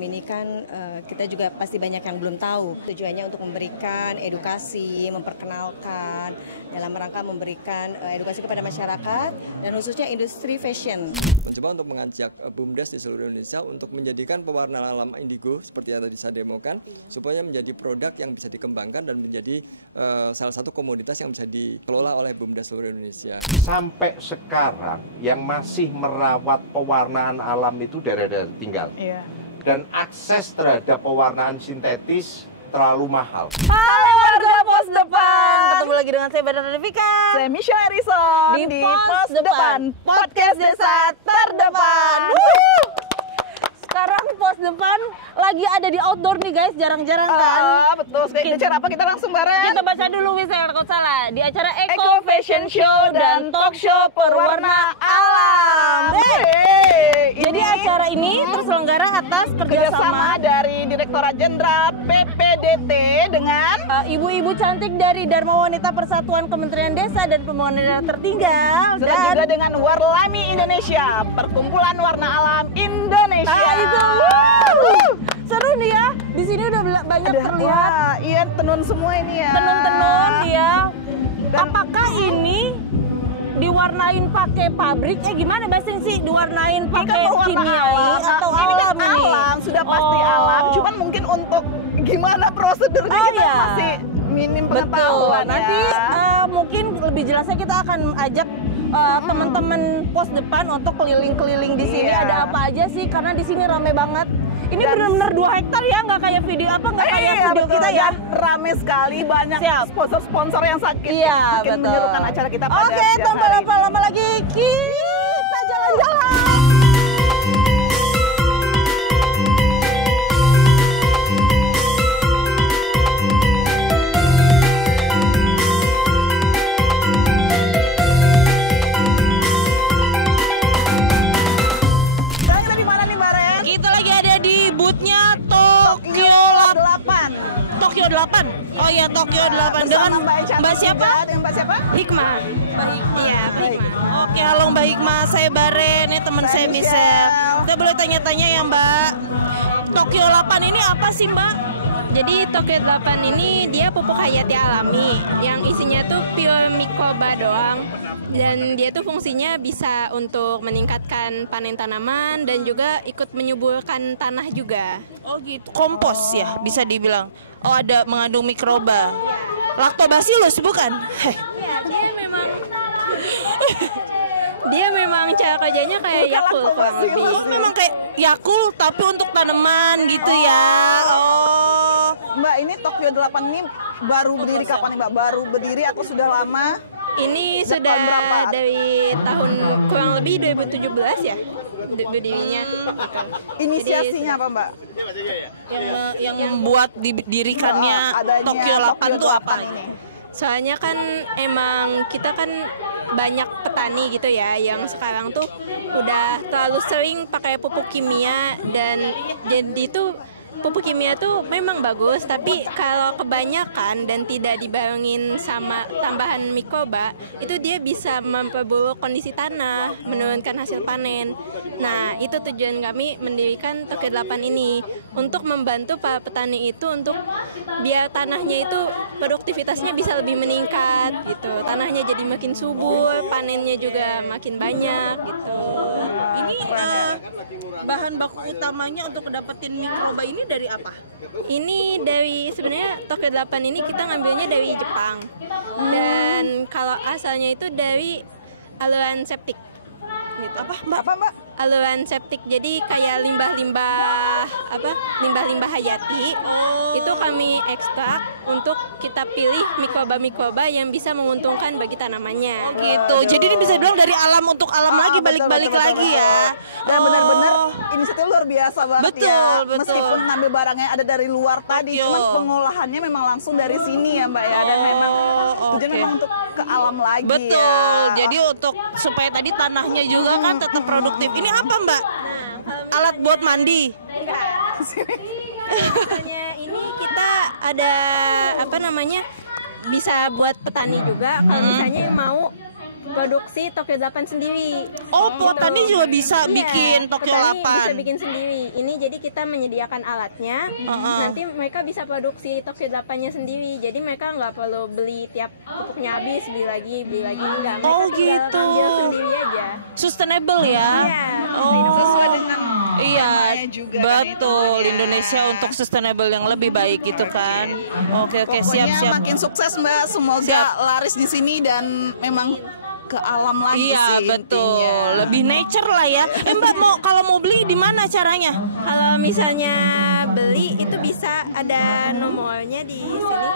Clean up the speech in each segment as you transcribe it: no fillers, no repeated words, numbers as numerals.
ini kan kita juga pasti banyak yang belum tahu. Tujuannya untuk memberikan edukasi, memperkenalkan, dalam rangka memberikan edukasi kepada masyarakat dan khususnya industri fashion. Mencoba untuk mengajak BUMDes di seluruh Indonesia untuk menjadikan pewarna alam indigo seperti yang tadi saya demokan, supaya menjadi produk yang bisa dikembangkan dan menjadi salah satu komoditas yang bisa dikelola oleh BUMDes seluruh Indonesia. Sampai sekarang yang masih merawat pewarnaan alam itu daerah-daerah tinggal. Iya. Dan akses terhadap pewarnaan sintetis terlalu mahal. Halo warga Pos Depan. Ketemu lagi dengan saya Badar Devika. Saya Misha Harrison Di di Pos Pos Depan, Depan, podcast desa terdepan. Sekarang Pos Depan lagi ada di outdoor nih guys, jarang-jarang kan. Betul. Di acara apa kita langsung bareng? Kita baca dulu misalnya kalau salah. Di acara Eco Fashion Show dan Talk Show Perwarna Alam. Jadi acara ini terselenggara atas kerjasama kerjasama dari Direktorat Jenderal PPDT dengan ibu-ibu cantik dari Dharma Wanita Persatuan Kementerian Desa dan Pembangunan Daerah Tertinggal dan juga dengan Warlami Indonesia, Perkumpulan Warna Alam Indonesia. Nah, itu seru nih ya. Di sini udah banyak terlihat iya, tenun semua ini ya. tenun-tenun ya. Apakah ini diwarnain pakai pabrik? Gimana bahasa sih? Diwarnain pakai kimiawi atau ini kan alam ini? alam, sudah pasti alam. Cuman mungkin untuk gimana prosedurnya kita iya. masih minim Betul. pengetahuan. Nanti mungkin lebih jelasnya kita akan ajak teman-teman Pos Depan untuk keliling-keliling di sini. Iya. Ada apa aja sih? Karena di sini rame banget. Ini Dan benar-benar 2 hektar ya, nggak kayak video nggak kayak video betul. kita ya. Dan rame sekali, banyak Siap. sponsor-sponsor yang sakit. Iya, makin betul. menyerukan acara kita pada Oke, siang tanpa hari. lama-lama lagi kita jalan-jalan. Sekarang kita di mana nih, Baren? Kita lagi ada di boothnya Tokyo 8. Tokyo 8. Oh iya, Tokyo 8 dengan Bersama Mbak Cantik Mbak siapa? juga. Dengan Mbak siapa? Hikmah. Mbak Hikmah. Iya, Mbak Baik. Hikmah. Oke, halo Mbak Hikmah. Saya Baren, ini teman saya Michelle. Kita boleh tanya-tanya ya, Mbak. Tokyo 8 ini apa sih, Mbak? Jadi Tokyo 8 ini dia pupuk hayati alami yang isinya tuh pure mikoba doang, dan dia tuh fungsinya bisa untuk meningkatkan panen tanaman dan juga ikut menyuburkan tanah juga. Oh gitu, kompos ya bisa dibilang. Oh ada mengandung mikroba. Lactobacillus bukan? Iya, dia memang cara kerjanya kayak Bukan Yakult kurang lactobacillus. lebih. Oh, memang kayak Yakult tapi untuk tanaman gitu ya. Oh. Mbak, ini Tokyo 8 ini baru berdiri kapan nih, Mbak? Baru berdiri atau sudah lama? Ini Sejak sudah tahun berapa? dari tahun kurang lebih 2017 ya berdirinya. Inisiasinya apa, Mbak? Yang membuat didirikannya Adanya Tokyo 8 itu apa? ini? Soalnya kan emang kita kan banyak petani gitu ya yang sekarang tuh udah terlalu sering pakai pupuk kimia, dan jadi tuh pupuk kimia tuh memang bagus, tapi kalau kebanyakan dan tidak dibarengin sama tambahan mikroba, itu dia bisa memperburuk kondisi tanah, menurunkan hasil panen. Nah, itu tujuan kami mendirikan Tokyo 8 ini, untuk membantu para petani itu untuk biar tanahnya itu produktivitasnya bisa lebih meningkat gitu. Tanahnya jadi makin subur, panennya juga makin banyak gitu. Ini bahan baku utamanya untuk dapetin mikroba ini dari apa? Ini dari sebenarnya Tokyo 8 ini kita ngambilnya dari Jepang. Dan kalau asalnya itu dari aluran septik. Gitu. Apa, Mbak? Aluran septik, jadi kayak limbah-limbah hayati. Itu kami ekstrak untuk kita pilih mikroba-mikroba yang bisa menguntungkan bagi tanamannya. Gitu. Jadi ini bisa dibilang dari alam untuk alam lagi, balik-balik betul, lagi betul. ya. Dan benar-benar inisiatif luar biasa banget Betul, ya. betul. Meskipun ngambil barangnya ada dari luar tadi, Tokyo. cuman pengolahannya memang langsung dari sini ya, Mbak ya. Dan memang tujuan oke. memang untuk ke alam lagi Betul. ya. Jadi untuk supaya tadi tanahnya juga kan tetap produktif. Ini apa, Mbak? Alat buat mandi. Misalnya ini kita ada apa namanya, bisa buat petani juga kalau misalnya yang mau produksi Tokyo 8 sendiri. Oh, petani juga bisa bikin Tokyo petani 8. bisa bikin sendiri. Ini jadi kita menyediakan alatnya. Nanti mereka bisa produksi Tokyo 8-nya sendiri. Jadi mereka nggak perlu beli tiap pupuknya habis, beli lagi enggak. Mereka Oh, tinggal gitu. ambil sendiri aja. Sustainable ya. Iya. Oh. Sesuai dengan Iya, namanya juga kan betul. itu. Indonesia untuk sustainable yang lebih baik gitu kan. Oke, Pokoknya siap. makin sukses Mbak, semoga Siap. laris di sini dan memang ke alam lagi Iya, sih betul. intinya. Lebih nature lah ya. Mbak, kalau mau beli di mana caranya? Kalau misalnya beli itu bisa ada nomornya di sini.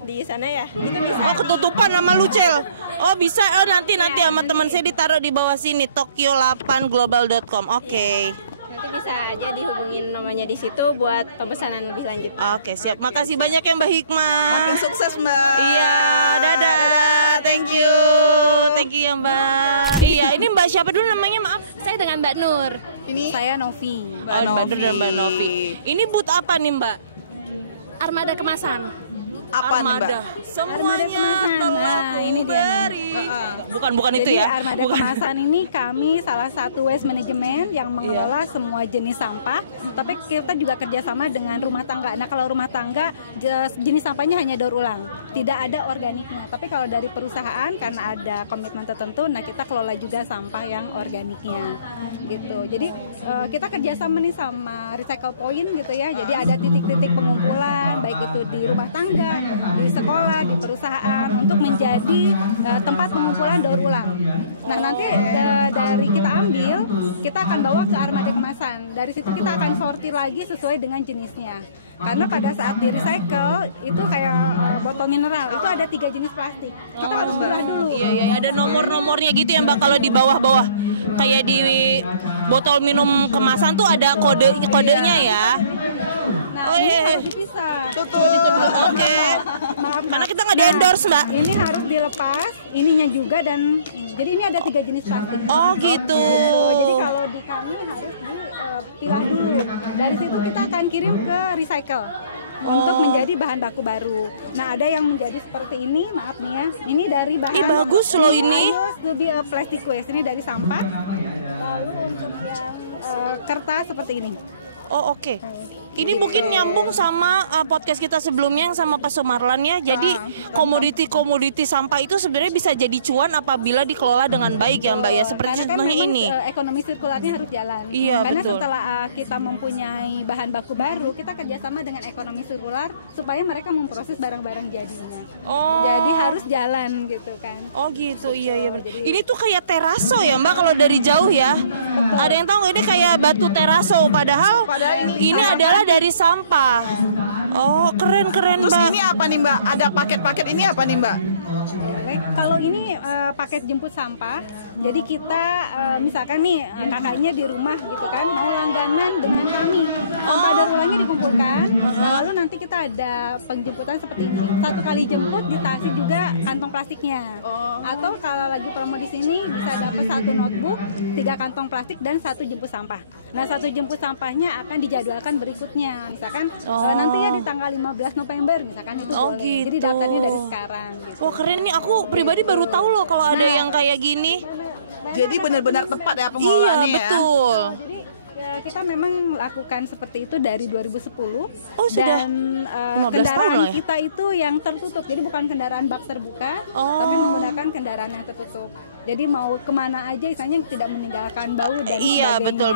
Di sana ya. Itu bisa. Oh, ketutupan sama Lucel. Oh, bisa. Oh, nanti sama teman saya ditaruh di bawah sini tokyo8global.com. Oke. Nanti bisa aja dihubungin nomornya di situ buat pemesanan lebih lanjut. Oke, siap. Makasih banyak ya Mbak Hikmah. Makin sukses Mbak. Iya, dadah. Thank you. Thank you ya Mbak. Iya, ini Mbak siapa dulu namanya, maaf? Saya dengan Mbak Nur. Ini Saya Novi. Mbak Nur dan Mbak Novi. Ini booth apa nih Mbak? Armada kemasan. apa nih Mbak? Semuanya telah Nah, ini dia kuberi. Bukan itu Jadi ya. Armada Bukan. Kemasan ini kami salah satu waste management yang mengelola semua jenis sampah. Tapi kita juga kerjasama dengan rumah tangga. Nah kalau rumah tangga jenis sampahnya hanya daur ulang, tidak ada organiknya. Tapi kalau dari perusahaan karena ada komitmen tertentu, nah kita kelola juga sampah yang organiknya, gitu. Jadi kita kerjasama nih sama Recycle Point gitu ya. Jadi ada titik-titik pengumpulan, baik itu di rumah tangga, di sekolah, di perusahaan, untuk menjadi tempat pengumpulan daur ulang. Nah nanti dari kita ambil, kita akan bawa ke Armada Kemasan. Dari situ kita akan sortir lagi sesuai dengan jenisnya. Karena pada saat di recycle itu kayak botol mineral itu ada 3 jenis plastik. Kita harus belah dulu. Iya, ada nomor-nomornya gitu ya Mbak, kalau di bawah-bawah. Kayak di botol minum kemasan tuh ada kodenya ya. Nah, Oh, ini iya. harus dipisah. Oke. Maaf, Karena kita nggak di-endorse Mbak. Ini harus dilepas, ininya juga, dan jadi ini ada 3 jenis plastik. Oh gitu. Jadi kalau di kami harus dipilah dulu. Dari situ kita akan kirim ke recycle untuk menjadi bahan baku baru. Nah ada yang menjadi seperti ini, maaf nih ya. Ini dari bahan. Ih, bagus loh ini. Lebih plastik waste, ini dari sampah. Lalu untuk yang kertas seperti ini. Oh oke. Ini mungkin nyambung sama podcast kita sebelumnya yang sama Pak Sumarlan ya. Jadi komoditi sampah itu sebenarnya bisa jadi cuan apabila dikelola dengan baik ya Mbak ya. Seperti Karena kan contohnya memang, ini. ekonomi sirkularnya harus jalan. Iya, Karena betul. setelah kita mempunyai bahan baku baru, kita kerjasama dengan ekonomi sirkular supaya mereka memproses barang-barang jadinya. Oh. Jadi harus jalan gitu kan. Oh gitu, iya. Ini tuh kayak teraso ya Mbak kalau dari jauh ya. Ada yang tahu nggak ini kayak batu teraso, padahal ini adalah dari sampah. Oh keren Terus Mbak. ini apa nih Mbak? Ada paket-paket ini apa nih Mbak? Baik, kalau ini paket jemput sampah, jadi kita misalkan nih kakaknya di rumah gitu kan, mau langganan dengan kami, sampah daur ulangnya dikumpulkan, lalu nanti kita ada penjemputan seperti ini, 1 kali jemput dikasih juga kantong plastiknya, atau kalau lagi promo di sini bisa dapat 1 notebook, 3 kantong plastik dan 1 jemput sampah. Nah 1 jemput sampahnya akan dijadwalkan berikutnya, misalkan nanti ya di tanggal 15 November misalkan itu boleh. Gitu. Jadi daftarnya dari sekarang. Gitu. Wah keren nih, aku pribadi baru tahu loh kalau ada yang kayak gini. Jadi benar-benar tepat ya Iya pengelolaannya ya. betul. Jadi kita memang melakukan seperti itu dari 2010. Oh, sudah dan 15 tahun kendaraan lah ya? kita itu yang tertutup. Jadi bukan kendaraan bak terbuka, tapi menggunakan kendaraan yang tertutup. Jadi mau kemana aja, misalnya tidak meninggalkan bau dan Iya sebagainya.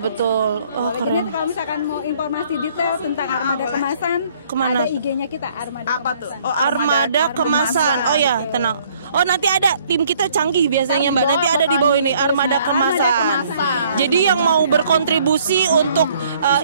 betul. Oh Jadi keren. kalau misalkan mau informasi detail tentang Armada Kemasan, Kemana? ada IG-nya kita Armada Apa Kemasan. tuh? Oh, Armada Kemasan. Oh ya, tenang. Oh nanti ada tim kita canggih biasanya Mbak. Nanti ada di bawah ini Armada Kemasan. Jadi yang mau berkontribusi untuk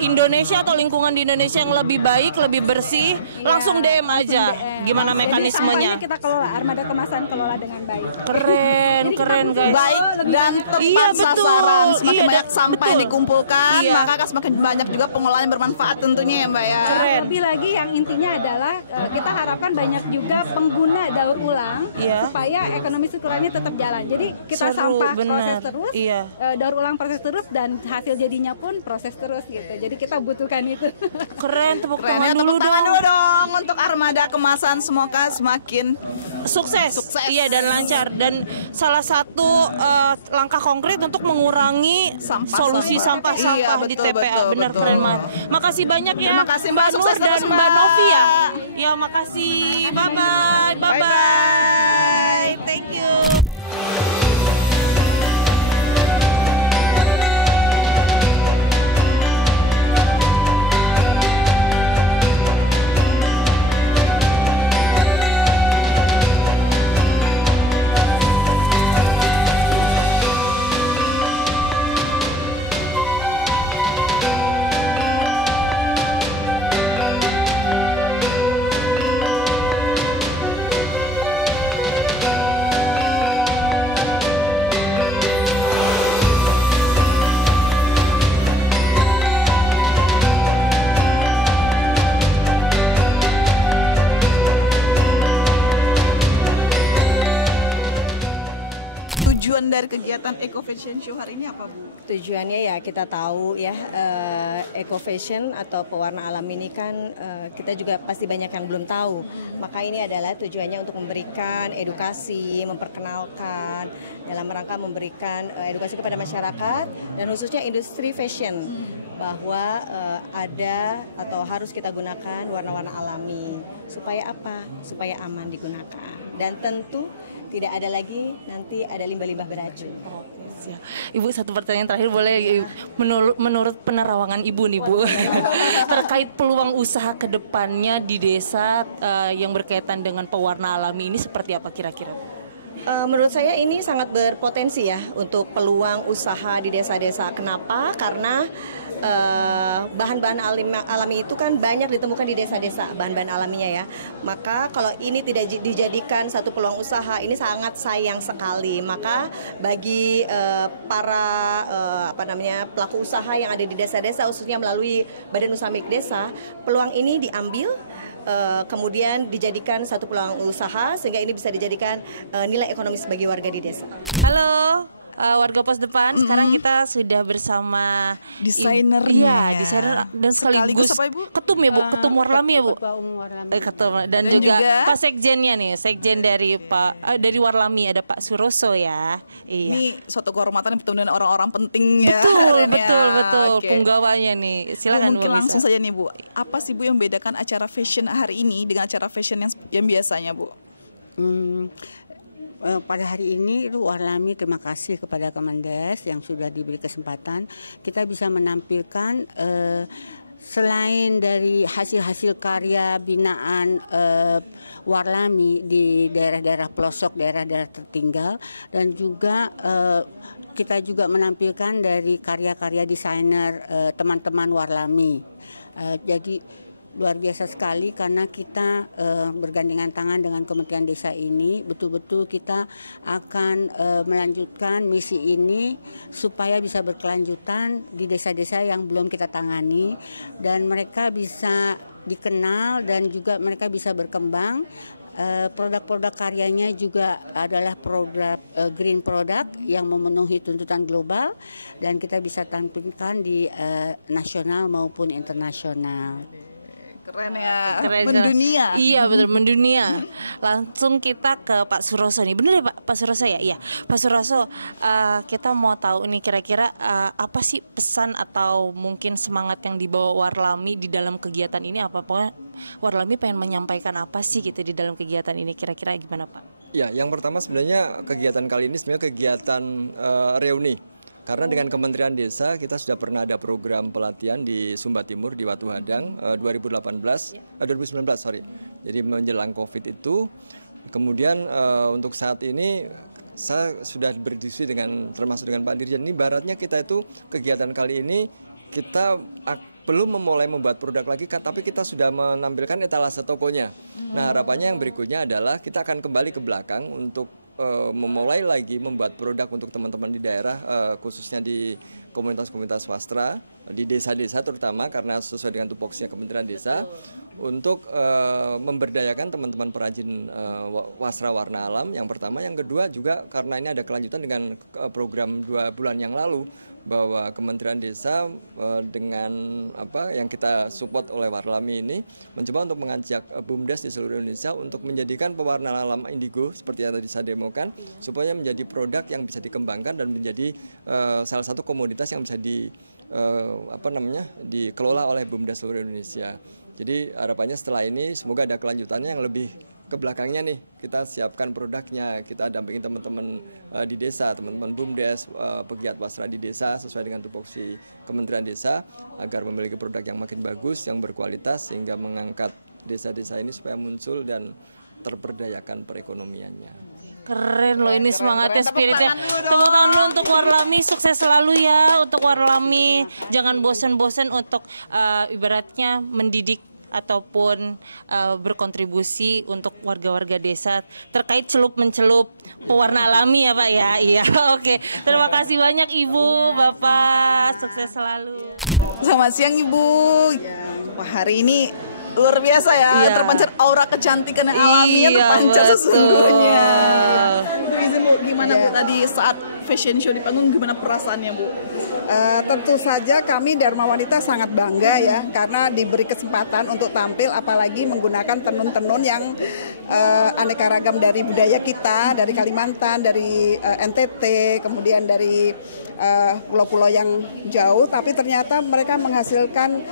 Indonesia atau lingkungan di Indonesia yang lebih baik, lebih bersih, langsung DM aja. Gimana Jadi mekanismenya? sampahnya kita kelola, Armada Kemasan kelola dengan baik. Keren. Keren guys. baik dan tepat Iya, betul. sasaran. Semakin Iya, banyak sampah yang betul. dikumpulkan, Iya. maka akan semakin banyak juga pengolahan yang bermanfaat tentunya ya Mbak ya. Keren. Lebih lagi yang intinya adalah kita harapkan banyak juga pengguna daur ulang Iya. supaya ekonomi sirkularnya tetap jalan. Jadi kita Seru, sampah benar. proses terus, Iya. daur ulang proses terus dan hasil jadinya pun proses terus gitu. Jadi kita butuhkan itu. Keren, tepuk Keren tangan ya, dulu tepuk tangan dong. dulu dong untuk armada kemasan, semoga semakin Sukses. Sukses. Iya, dan lancar. Dan salah satu langkah konkret untuk mengurangi solusi Sampah. sampah-sampah Iya, di betul, TPA. betul, Bener, betul. keren banget. Makasih banyak ya. Terima kasih, Mbak. Nur Sukses dan terus, Mbak Mbak. Novi ya. Ya, makasih. Bye-bye. Bye-bye. Thank you. tujuan dari kegiatan Eco Fashion Show hari ini apa Bu? Tujuannya ya kita tahu ya eco fashion atau pewarna alam ini kan kita juga pasti banyak yang belum tahu. Maka ini adalah tujuannya untuk memberikan edukasi, memperkenalkan dalam rangka memberikan edukasi kepada masyarakat dan khususnya industri fashion bahwa ada atau harus kita gunakan warna-warna alami supaya apa? Supaya aman digunakan dan tentu tidak ada lagi nanti ada limbah-limbah beracun. Siap. Ibu, satu pertanyaan terakhir boleh? Menurut penerawangan Ibu nih Bu, terkait peluang usaha ke depannya di desa yang berkaitan dengan pewarna alami ini seperti apa kira-kira? Menurut saya ini sangat berpotensi ya untuk peluang usaha di desa-desa. Kenapa? Karena bahan-bahan alami itu kan banyak ditemukan di desa-desa, bahan-bahan alaminya ya. Maka kalau ini tidak dijadikan satu peluang usaha, ini sangat sayang sekali. Maka bagi para pelaku usaha yang ada di desa-desa, khususnya melalui Badan Usaha Milik Desa, peluang ini diambil. Kemudian dijadikan satu peluang usaha sehingga ini bisa dijadikan nilai ekonomis bagi warga di desa. Halo warga Pos Depan, sekarang kita sudah bersama Desainernya. Iya, desainer dan sekaligus apa, Ibu? ketum ya Bu, ketum Warlami ya Bu. Ketum dan juga Pak Sekjennya nih, Sekjen dari dari Warlami ada Pak Suroso ya. Iya. Ini suatu kehormatan yang bertemu dengan orang-orang penting ya. Betul, Keren ya. Oke. Punggawanya nih. Silakan Bu, mungkin Bu, langsung bisa. saja nih Bu. Apa sih Bu yang membedakan acara fashion hari ini dengan acara fashion yang biasanya Bu? Pada hari ini itu Warlami terima kasih kepada Kemendes yang sudah diberi kesempatan kita bisa menampilkan selain dari hasil-hasil karya binaan Warlami di daerah-daerah pelosok, daerah-daerah tertinggal dan juga kita juga menampilkan dari karya-karya desainer teman-teman Warlami. Jadi luar biasa sekali karena kita bergandengan tangan dengan Kementerian Desa ini betul-betul kita akan melanjutkan misi ini supaya bisa berkelanjutan di desa-desa yang belum kita tangani dan mereka bisa dikenal dan juga mereka bisa berkembang. Produk-produk karyanya juga adalah produk green product yang memenuhi tuntutan global dan kita bisa tampilkan di nasional maupun internasional. Keren ya. Keren. Mendunia. Iya betul, mendunia. Langsung kita ke Pak Suroso nih. Bener ya Pak Suroso ya? Iya. Pak Suroso, kita mau tahu nih kira-kira apa sih pesan atau mungkin semangat yang dibawa Warlami di dalam kegiatan ini apa? Pokoknya Warlami pengen menyampaikan apa sih gitu di dalam kegiatan ini, kira-kira gimana Pak? Ya, yang pertama sebenarnya kegiatan kali ini sebenarnya kegiatan reuni. Karena dengan Kementerian Desa kita sudah pernah ada program pelatihan di Sumba Timur di Watu Hadang 2019. Jadi menjelang Covid itu. Kemudian untuk saat ini saya sudah berdiskusi termasuk dengan Pak Dirjen. Ini baratnya kita itu kegiatan kali ini kita belum memulai membuat produk lagi, tapi kita sudah menampilkan etalase tokonya. Nah harapannya yang berikutnya adalah kita akan kembali ke belakang untuk memulai lagi membuat produk untuk teman-teman di daerah, khususnya di komunitas-komunitas swasta, di desa-desa terutama karena sesuai dengan tupoksinya Kementerian Desa, untuk memberdayakan teman-teman perajin wasra warna alam yang pertama. Yang kedua juga karena ini ada kelanjutan dengan program 2 bulan yang lalu, bahwa Kementerian Desa dengan yang kita support oleh Warlami ini mencoba untuk mengajak BUMDes di seluruh Indonesia untuk menjadikan pewarna alam indigo seperti yang tadi saya demokan, supaya menjadi produk yang bisa dikembangkan dan menjadi salah satu komoditas yang bisa dikelola oleh BUMDes seluruh Indonesia. Jadi harapannya setelah ini semoga ada kelanjutannya yang lebih ke belakangnya nih, kita siapkan produknya, kita dampingin teman-teman di desa, teman-teman BUMDes, pegiat wasra di desa sesuai dengan tupoksi Kementerian Desa agar memiliki produk yang makin bagus, yang berkualitas sehingga mengangkat desa-desa ini supaya muncul dan terberdayakan perekonomiannya. Keren loh ini semangatnya, spiritnya. Tepuk tangan dulu untuk Warlami, sukses selalu ya untuk Warlami. Jangan bosan-bosan untuk ibaratnya mendidik ataupun berkontribusi untuk warga-warga desa terkait celup-mencelup pewarna alami ya Pak ya. Iya, oke. Terima kasih banyak Ibu, Bapak, sukses selalu. Selamat siang Ibu. Wah, hari ini luar biasa ya, terpancar aura kecantikan yang alaminya terpancar sesungguhnya. Bu, izin Bu, gimana Bu tadi saat fashion show di panggung, gimana perasaannya Bu? Tentu saja kami Dharma Wanita sangat bangga ya, karena diberi kesempatan untuk tampil, apalagi menggunakan tenun-tenun yang aneka ragam dari budaya kita, dari Kalimantan, dari NTT, kemudian dari pulau-pulau yang jauh, tapi ternyata mereka menghasilkan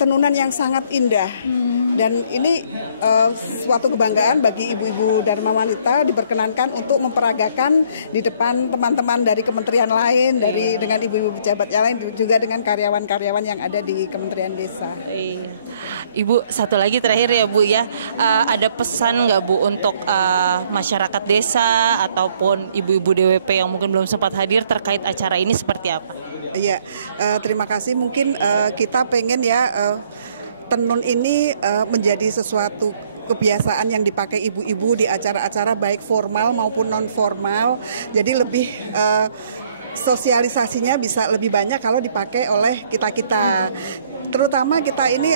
tenunan yang sangat indah. Dan ini suatu kebanggaan bagi ibu-ibu Dharma Wanita diperkenankan untuk memperagakan di depan teman-teman dari kementerian lain, dengan ibu-ibu pejabat yang lain, juga dengan karyawan-karyawan yang ada di Kementerian Desa. Ibu, satu lagi terakhir ya Bu ya, ada pesan nggak Bu untuk masyarakat desa ataupun ibu-ibu DWP yang mungkin belum sempat hadir terkait acara ini seperti apa? Iya, terima kasih. Mungkin kita pengen ya tenun ini menjadi sesuatu kebiasaan yang dipakai ibu-ibu di acara-acara baik formal maupun non formal. Jadi lebih sosialisasinya bisa lebih banyak kalau dipakai oleh kita-kita. Terutama kita ini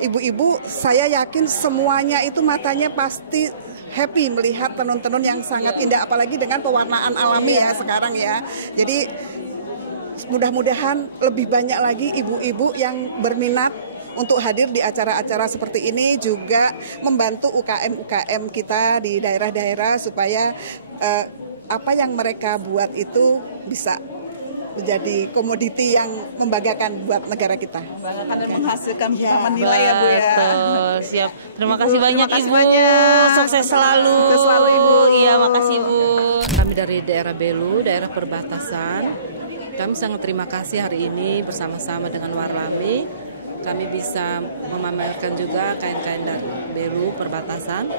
ibu-ibu, saya yakin semuanya itu matanya pasti happy melihat tenun-tenun yang sangat indah, apalagi dengan pewarnaan alami ya sekarang ya. Jadi mudah-mudahan lebih banyak lagi ibu-ibu yang berminat untuk hadir di acara-acara seperti ini, juga membantu UKM-UKM kita di daerah-daerah supaya apa yang mereka buat itu bisa menjadi komoditi yang membanggakan buat negara kita. Membanggakan dan menghasilkan pertambahan nilai ya Bu ya. Betul, siap. Terima kasih banyak Ibu. Sukses selalu. Sukses selalu Ibu. Iya, makasih Ibu. Kami dari daerah Belu, daerah perbatasan. Kami sangat terima kasih hari ini bersama-sama dengan Warlami. Kami bisa memamerkan juga kain-kain dari Belu perbatasan.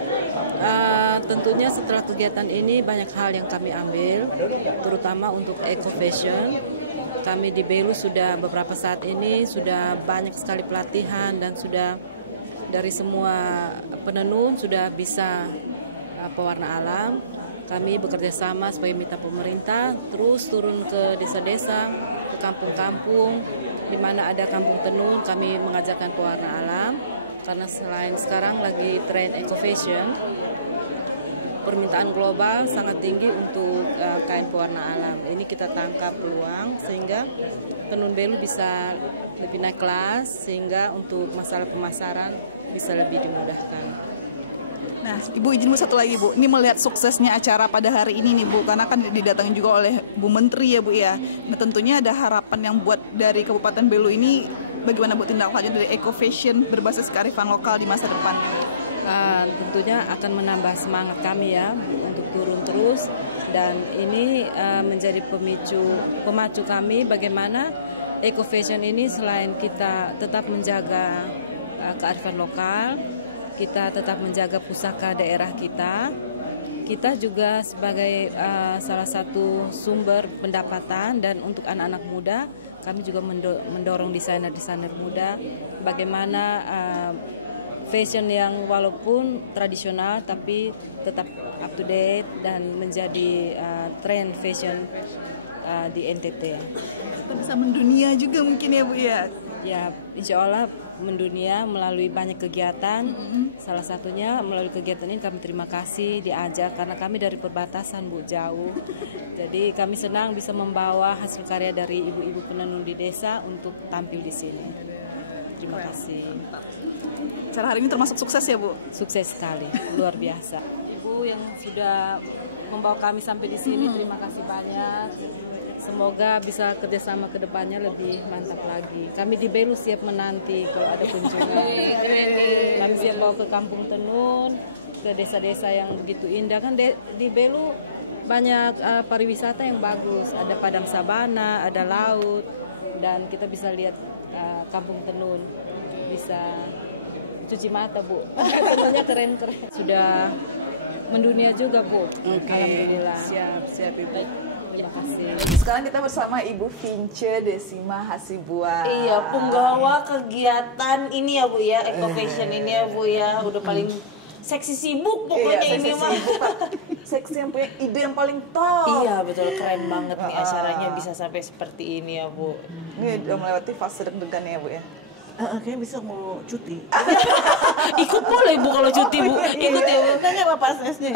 Tentunya setelah kegiatan ini banyak hal yang kami ambil, terutama untuk eco fashion. Kami di Belu sudah beberapa saat ini sudah banyak sekali pelatihan dan sudah dari semua penenun sudah bisa pewarna alam. Kami bekerja sama sebagai mitra pemerintah, terus turun ke desa-desa, ke kampung-kampung, di mana ada kampung tenun, kami mengajarkan pewarna alam. Karena selain sekarang lagi tren eco fashion, permintaan global sangat tinggi untuk kain pewarna alam. Ini kita tangkap peluang sehingga tenun Belu bisa lebih naik kelas, sehingga untuk masalah pemasaran bisa lebih dimudahkan. Nah, Ibu izin Bu satu lagi Bu, ini melihat suksesnya acara pada hari ini nih Bu, karena kan didatangi juga oleh Bu Menteri ya Bu ya. Nah tentunya ada harapan yang buat dari Kabupaten Belu ini, bagaimana Bu tindak lanjut dari eco fashion berbasis kearifan lokal di masa depan? Tentunya akan menambah semangat kami ya untuk turun terus, dan ini menjadi pemacu kami bagaimana eco fashion ini selain kita tetap menjaga kearifan lokal, kita tetap menjaga pusaka daerah kita juga sebagai salah satu sumber pendapatan. Dan untuk anak-anak muda, kami juga mendorong desainer-desainer muda bagaimana fashion yang walaupun tradisional tapi tetap up to date dan menjadi tren fashion di NTT. Kita bisa mendunia juga mungkin ya Bu ya. Ya, insya Allah mendunia melalui banyak kegiatan. Salah satunya melalui kegiatan ini kami terima kasih diajak karena kami dari perbatasan Bu, jauh. Jadi kami senang bisa membawa hasil karya dari ibu-ibu penenun di desa untuk tampil di sini. Terima kasih. Acara hari ini termasuk sukses ya Bu? Sukses sekali, luar biasa. Ibu yang sudah membawa kami sampai di sini, terima kasih banyak. Semoga bisa kerjasama ke depannya lebih mantap lagi. Kami di Belu siap menanti kalau ada kunjungan. Kami siap bawa ke Kampung Tenun, ke desa-desa yang begitu indah. Kan di Belu banyak pariwisata yang bagus. Ada padang sabana, ada laut, dan kita bisa lihat Kampung Tenun. Bisa cuci mata Bu. Tenunnya keren-keren. Sudah mendunia juga Bu. Alhamdulillah. Siap Ibu. Terima kasih. Sekarang kita bersama Ibu Vince Desima Hasibuan. Iya, penggawa kegiatan ini ya Bu ya, Eco Fashion ini ya Bu ya, udah paling seksi sibuk pokoknya ini mah. Seksi yang punya ide yang paling top. Iya betul, keren banget nih acaranya bisa sampai seperti ini ya Bu. Ini udah melewati fase deg-degan ya Bu ya. Kayaknya bisa mau cuti. Ikut boleh Bu kalau cuti Bu, ikut ya Bu. Tanya apa pasnesnya.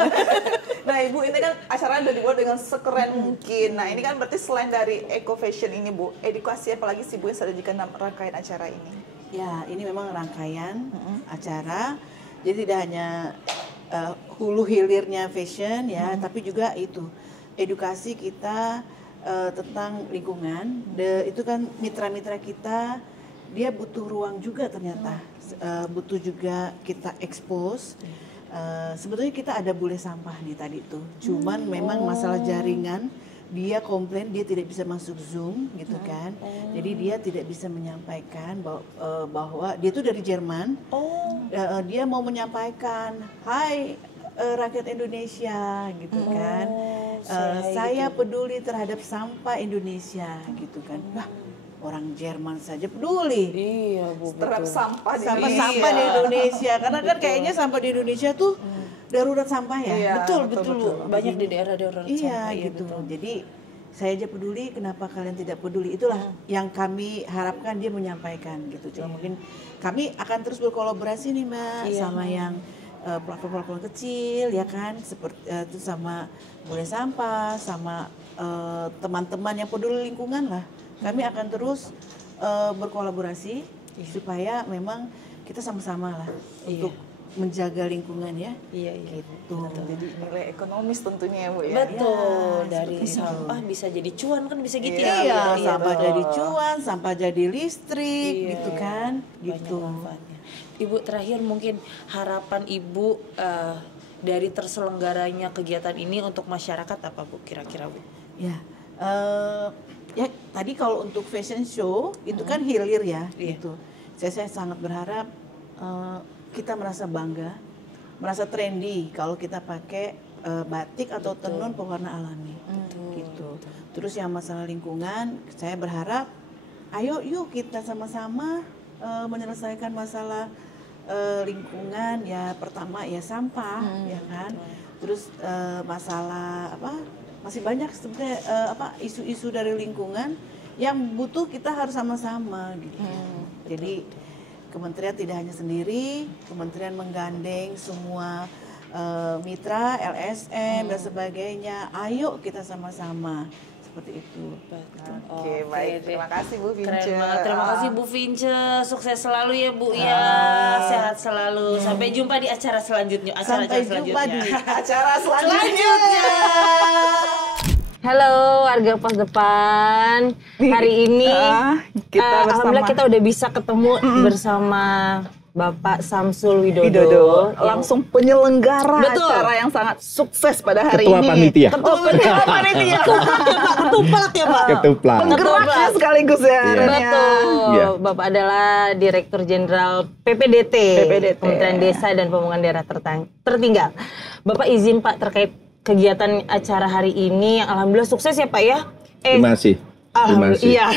Nah Ibu, ini kan acaranya udah dibuat dengan sekeren mungkin. Nah ini kan berarti selain dari Eco Fashion ini Bu, edukasi apalagi sih Bu yang sajikan dalam rangkaian acara ini? Ya, ini memang rangkaian acara. Jadi tidak hanya hulu hilirnya fashion ya, tapi juga itu edukasi kita tentang lingkungan. Itu kan mitra-mitra kita, dia butuh ruang juga ternyata, butuh juga kita expose. Sebetulnya kita ada bule sampah nih tadi tuh, cuman memang masalah jaringan, dia komplain dia tidak bisa masuk Zoom gitu kan, jadi dia tidak bisa menyampaikan bahwa dia tuh dari Jerman, dia mau menyampaikan, hai rakyat Indonesia gitu kan, saya peduli terhadap sampah Indonesia gitu kan. Wah, orang Jerman saja peduli terhadap sampah di Indonesia, karena kan kayaknya sampah di Indonesia tuh darurat sampah ya. Betul. Banyak di daerah-daerah sampah. Iya gitu. Jadi saya aja peduli, kenapa kalian tidak peduli? Itulah yang kami harapkan dia menyampaikan gitu. Cuma mungkin kami akan terus berkolaborasi nih Mbak sama yang platform-platform kecil ya kan, seperti itu sama Bule Sampah, sama teman-teman yang peduli lingkungan lah. Kami akan terus berkolaborasi supaya memang kita sama-sama lah untuk menjaga lingkungan ya. Gitu. Jadi nilai ekonomis tentunya ya Bu ya. Betul, dari sampah bisa jadi cuan kan, bisa gitu ya. Iya, sampah jadi cuan, sampah jadi listrik gitu kan. Gitu. Ibu terakhir mungkin harapan Ibu dari terselenggaranya kegiatan ini untuk masyarakat apa Bu kira-kira Bu? Ya. Ya tadi kalau untuk fashion show itu kan hilir ya gitu. Saya sangat berharap kita merasa bangga, merasa trendy kalau kita pakai batik atau tenun pewarna alami gitu. Terus yang masalah lingkungan, saya berharap ayo yuk kita sama-sama menyelesaikan masalah lingkungan ya. Pertama ya sampah ya kan. Terus masalah apa? Masih banyak sebenarnya isu-isu dari lingkungan yang butuh kita harus sama-sama gitu. Jadi kementerian tidak hanya sendiri, kementerian menggandeng semua mitra, LSM dan sebagainya. Ayo kita sama-sama seperti itu. Oke, baik. Terima kasih Bu Vince. Terima kasih Bu Vince. Sukses selalu ya Bu ya. Sehat selalu. Sampai jumpa di acara selanjutnya. Sampai jumpa di acara selanjutnya. Halo warga Pos Depan. Hari ini alhamdulillah kita udah bisa ketemu bersama Bapak Samsul Widodo. Langsung penyelenggara acara yang sangat sukses pada hari Ketua ini. Panitia. Ketua Panitia. Ketuplak ya Pak. Ketuplak. Penggeraknya sekaligus ya. Betul. Bapak adalah Direktur Jenderal PPDT. Kementerian Desa dan Pembangunan Daerah Tertinggal. Bapak izin Pak terkait kegiatan acara hari ini yang alhamdulillah sukses ya Pak ya. Terima kasih. Alhamdulillah. Iya.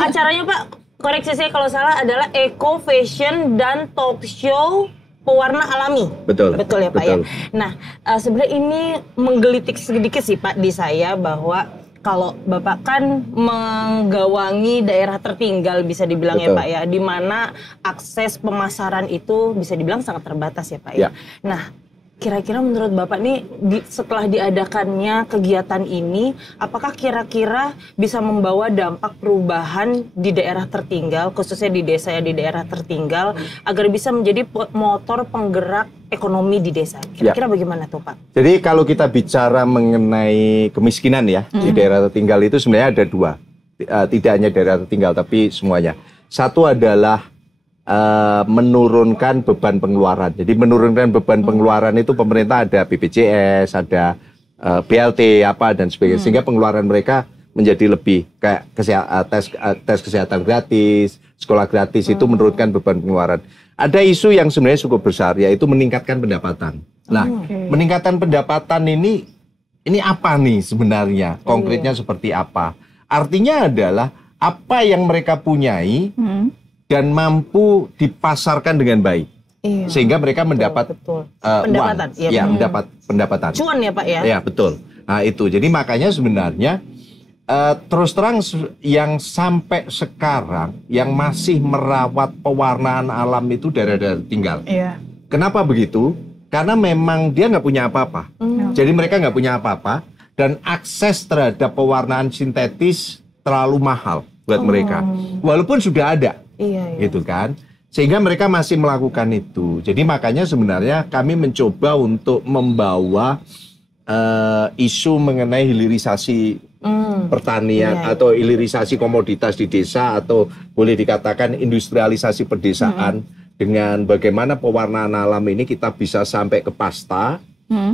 Acaranya Pak, koreksi saya kalau salah, adalah Eco Fashion dan Talk Show pewarna alami. Betul. Betul ya Pak betul. ya. Nah, sebenarnya ini menggelitik sedikit sih Pak di saya bahwa kalau Bapak kan menggawangi daerah tertinggal bisa dibilang Betul. ya Pak ya, di mana akses pemasaran itu bisa dibilang sangat terbatas ya Pak ya. Nah, kira-kira menurut Bapak nih setelah diadakannya kegiatan ini, apakah kira-kira bisa membawa dampak perubahan di daerah tertinggal, khususnya di desa ya, di daerah tertinggal, agar bisa menjadi motor penggerak ekonomi di desa? Kira-kira bagaimana tuh Pak? Jadi kalau kita bicara mengenai kemiskinan ya di daerah tertinggal itu sebenarnya ada dua, tidak hanya daerah tertinggal tapi semuanya. Satu adalah menurunkan beban pengeluaran. Jadi menurunkan beban pengeluaran itu pemerintah ada BPJS, ada BLT apa dan sebagainya, sehingga pengeluaran mereka menjadi lebih kayak tes kesehatan gratis, sekolah gratis itu menurunkan beban pengeluaran. Ada isu yang sebenarnya cukup besar, yaitu meningkatkan pendapatan. Nah, meningkatkan pendapatan ini apa nih sebenarnya? Konkretnya seperti apa? Artinya adalah apa yang mereka punyai dan mampu dipasarkan dengan baik. Sehingga mereka mendapat pendapatan. Uang. Mendapat pendapatan. Cuan ya Pak ya? Ya, betul. Nah, itu. Jadi makanya sebenarnya terus terang yang sampai sekarang yang masih merawat pewarnaan alam itu daerah-daerah tinggal. Kenapa begitu? Karena memang dia nggak punya apa-apa. Jadi mereka nggak punya apa-apa dan akses terhadap pewarnaan sintetis terlalu mahal buat mereka. Walaupun sudah ada, gitu kan? Sehingga mereka masih melakukan itu. Jadi makanya sebenarnya kami mencoba untuk membawa isu mengenai hilirisasi pertanian atau hilirisasi komoditas di desa, atau boleh dikatakan industrialisasi pedesaan dengan bagaimana pewarnaan alam ini kita bisa sampai ke pasta.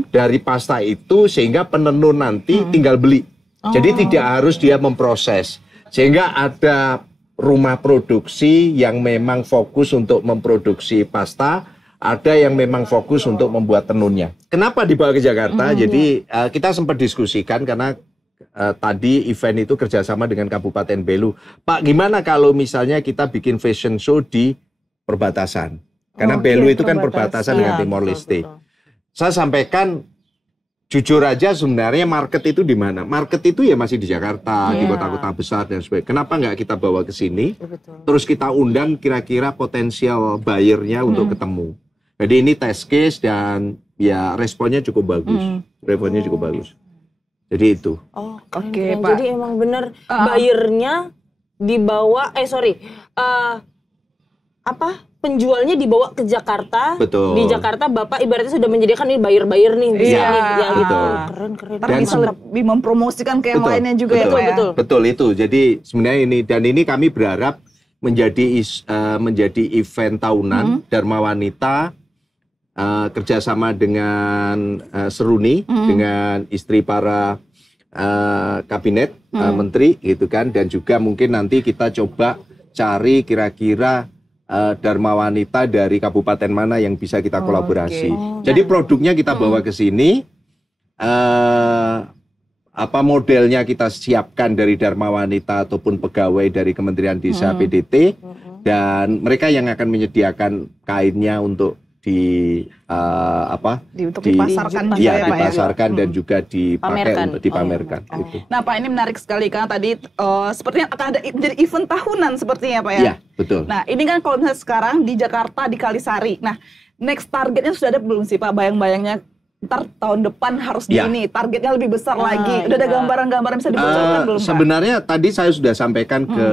Dari pasta itu sehingga penenun nanti tinggal beli. Jadi tidak harus dia memproses. Sehingga ada rumah produksi yang memang fokus untuk memproduksi pasta, ada yang memang fokus untuk membuat tenunnya. Kenapa dibawa ke Jakarta? Jadi kita sempat diskusikan karena tadi event itu kerjasama dengan Kabupaten Belu. Pak, gimana kalau misalnya kita bikin fashion show di perbatasan? Karena Belu itu kan perbatasan dengan Timor Leste. Saya sampaikan jujur aja sebenarnya market itu di mana? Market itu ya masih di Jakarta, di kota-kota besar dan sebagainya. Kenapa nggak kita bawa ke sini? Terus kita undang kira-kira potensial buyer-nya untuk ketemu. Jadi ini test case dan ya responnya cukup bagus. Responnya cukup bagus. Jadi itu. Oke, Pak. Jadi emang bener buyer-nya dibawa, penjualnya dibawa ke Jakarta. Betul. Di Jakarta Bapak ibaratnya sudah menyediakan ini buyer-buyer nih di sini. Ya gitu. Keren. Tapi bisa lebih mempromosikan ke yang lainnya juga ya Pak ya? Betul itu. Jadi sebenarnya ini kami berharap menjadi event tahunan Dharma Wanita kerjasama dengan Seruni, dengan istri para kabinet menteri gitu kan, dan juga mungkin nanti kita coba cari kira-kira Dharma Wanita dari kabupaten mana yang bisa kita kolaborasi. Jadi produknya kita bawa ke sini, apa modelnya kita siapkan dari Dharma Wanita ataupun pegawai dari Kementerian Desa PDT, dan mereka yang akan menyediakan kainnya untuk dipasarkan dan juga dipakai untuk dipamerkan. Gitu. Nah Pak, ini menarik sekali karena tadi sepertinya akan ada menjadi event tahunan sepertinya Pak ya. Iya, betul. Nah ini kan kalau misalnya sekarang di Jakarta, di Kalisari. Nah next targetnya sudah ada belum sih Pak, bayang-bayangnya? Ntar tahun depan harus di ini, targetnya lebih besar lagi. Udah ada gambaran-gambaran bisa dibocorkan belum Pak? Sebenarnya tadi saya sudah sampaikan ke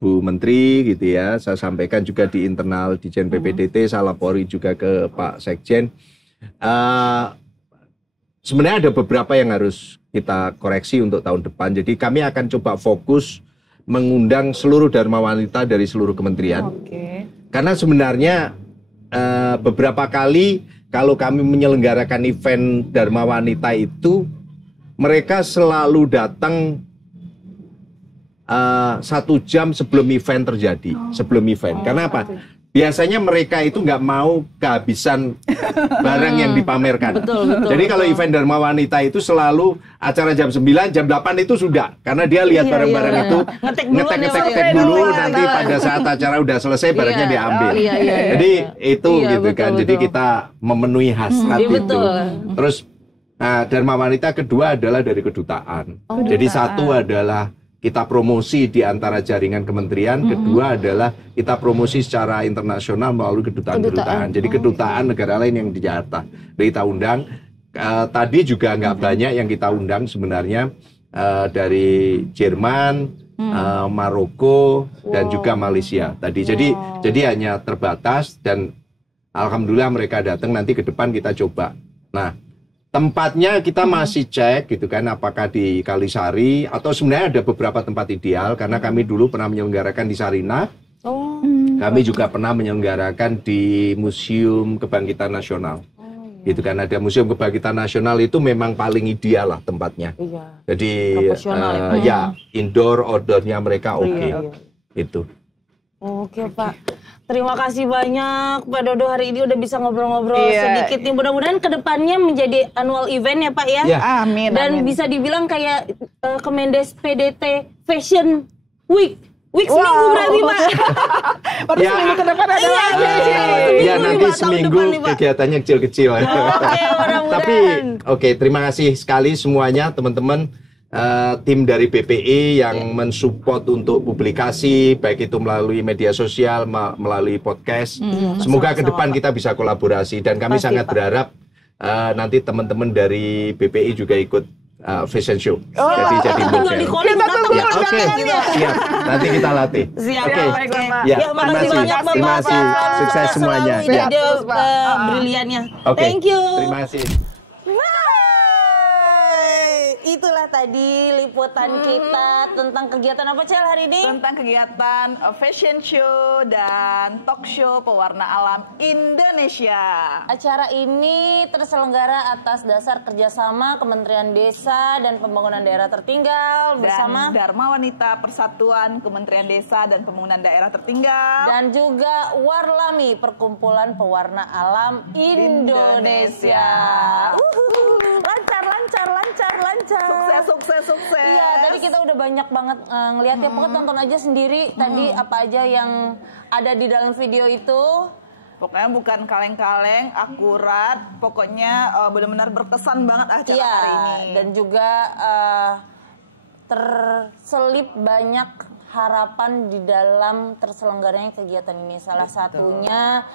Bu Menteri gitu ya, saya sampaikan juga di internal Ditjen PPDT, saya lapori juga ke Pak Sekjen. Sebenarnya ada beberapa yang harus kita koreksi untuk tahun depan. Jadi kami akan coba fokus mengundang seluruh Dharma Wanita dari seluruh kementerian. Karena sebenarnya beberapa kali kalau kami menyelenggarakan event Dharma Wanita itu, mereka selalu datang 1 jam sebelum event terjadi, sebelum event. Karena apa? biasanya mereka itu nggak mau kehabisan barang yang dipamerkan. Betul. Jadi kalau event Dharma Wanita itu selalu acara jam 9, jam 8 itu sudah. Karena dia lihat barang-barang itu, ngetek dulu, nanti pada saat acara udah selesai barangnya diambil. Jadi itu gitu kan. Jadi kita memenuhi hasrat itu. Terus Dharma Wanita kedua adalah dari kedutaan. Jadi satu adalah kita promosi di antara jaringan kementerian, kedua adalah kita promosi secara internasional melalui kedutaan-kedutaan. Jadi kedutaan negara lain yang di Jakarta. Kita undang, tadi juga nggak banyak yang kita undang sebenarnya, dari Jerman, Maroko, dan juga Malaysia tadi. Jadi hanya terbatas dan alhamdulillah mereka datang, nanti ke depan kita coba. Nah, tempatnya kita masih cek gitu kan, apakah di Kalisari atau sebenarnya ada beberapa tempat ideal karena kami dulu pernah menyelenggarakan di Sarinah. Kami juga pernah menyelenggarakan di Museum Kebangkitan Nasional. Gitu kan, ada Museum Kebangkitan Nasional itu memang paling ideal lah tempatnya. Jadi ya indoor, outdoornya mereka oke. Itu. Oke Pak, terima kasih banyak Pak Dodo, hari ini udah bisa ngobrol-ngobrol sedikit nih. Mudah-mudahan kedepannya menjadi annual event ya Pak ya. Amin. Dan bisa dibilang kayak Kemendes PDT Fashion Week. Seminggu berarti Pak. Baru seminggu ke depan ada lagi. Ya nanti seminggu kegiatannya kecil-kecil. Tapi terima kasih sekali semuanya teman-teman. Tim dari BPI yang mensupport untuk publikasi, baik itu melalui media sosial, melalui podcast. Semoga ke depan kita bisa kolaborasi dan kami sangat berharap nanti teman-teman dari BPI juga ikut fashion show. Jadi model. Siap. Nanti kita latih. Oke. Terima kasih. Sukses semuanya. Briliannya. Thank you. Terima kasih. Itulah tadi liputan kita tentang kegiatan apa Cel hari ini? Tentang kegiatan fashion show dan talk show pewarna alam Indonesia. Acara ini terselenggara atas dasar kerjasama Kementerian Desa dan Pembangunan Daerah Tertinggal bersama Dharma Wanita Persatuan Kementerian Desa dan Pembangunan Daerah Tertinggal dan juga Warlami Perkumpulan Pewarna Alam Indonesia. Lancar. Sukses. Iya, tadi kita udah banyak banget ngeliat ya, pokoknya tonton aja sendiri tadi apa aja yang ada di dalam video itu. Pokoknya bukan kaleng-kaleng, akurat, pokoknya benar-benar berkesan banget acara hari ini. Dan juga terselip banyak harapan di dalam terselenggaranya kegiatan ini. Salah satunya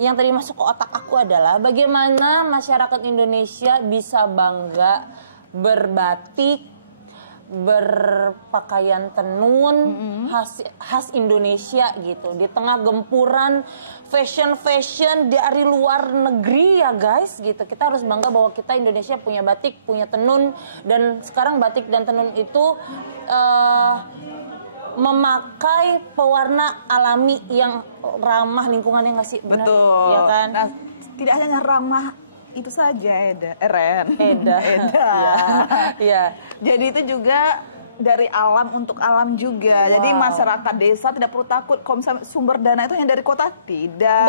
yang tadi masuk ke otak aku adalah bagaimana masyarakat Indonesia bisa bangga berbatik, berpakaian tenun khas Indonesia gitu di tengah gempuran fashion dari luar negeri ya guys gitu. Kita harus bangga bahwa kita Indonesia punya batik, punya tenun, dan sekarang batik dan tenun itu memakai pewarna alami yang ramah lingkungannya nggak sih? Benar? Betul. Ya kan? Nah, tidak hanya ramah itu saja, Eda. Iya. Jadi itu juga dari alam untuk alam juga. Wow. Jadi masyarakat desa tidak perlu takut kalau sumber dana itu hanya dari kota, tidak.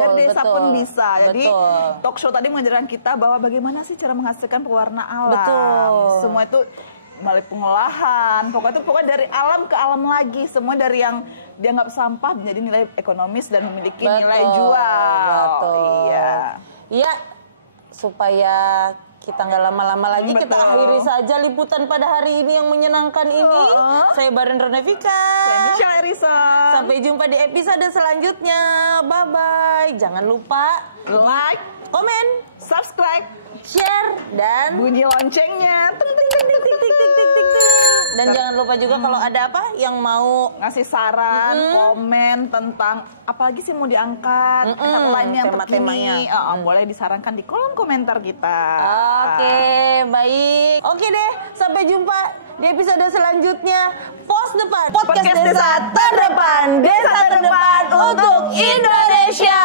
Dari desa pun bisa. Jadi talk show tadi mengajarkan kita bahwa bagaimana sih cara menghasilkan pewarna alam. Semua itu melalui pengolahan. Pokoknya dari alam ke alam lagi. Semua dari yang dianggap sampah menjadi nilai ekonomis dan memiliki nilai jual. Iya, supaya kita nggak lama-lama lagi, kita akhiri saja liputan pada hari ini yang menyenangkan ini. Saya Baren Ronevika. Saya Michelle Erisa. Sampai jumpa di episode selanjutnya. Bye-bye. Jangan lupa like, komen, subscribe, share, dan bunyi loncengnya. Dan jangan lupa juga kalau ada apa yang mau ngasih saran, komen tentang apalagi sih mau diangkat, lainnya yang terkini, boleh disarankan di kolom komentar kita. Oke, baik. Oke deh, sampai jumpa di episode selanjutnya. Pos Depan, podcast desa terdepan, desa terdepan untuk Indonesia.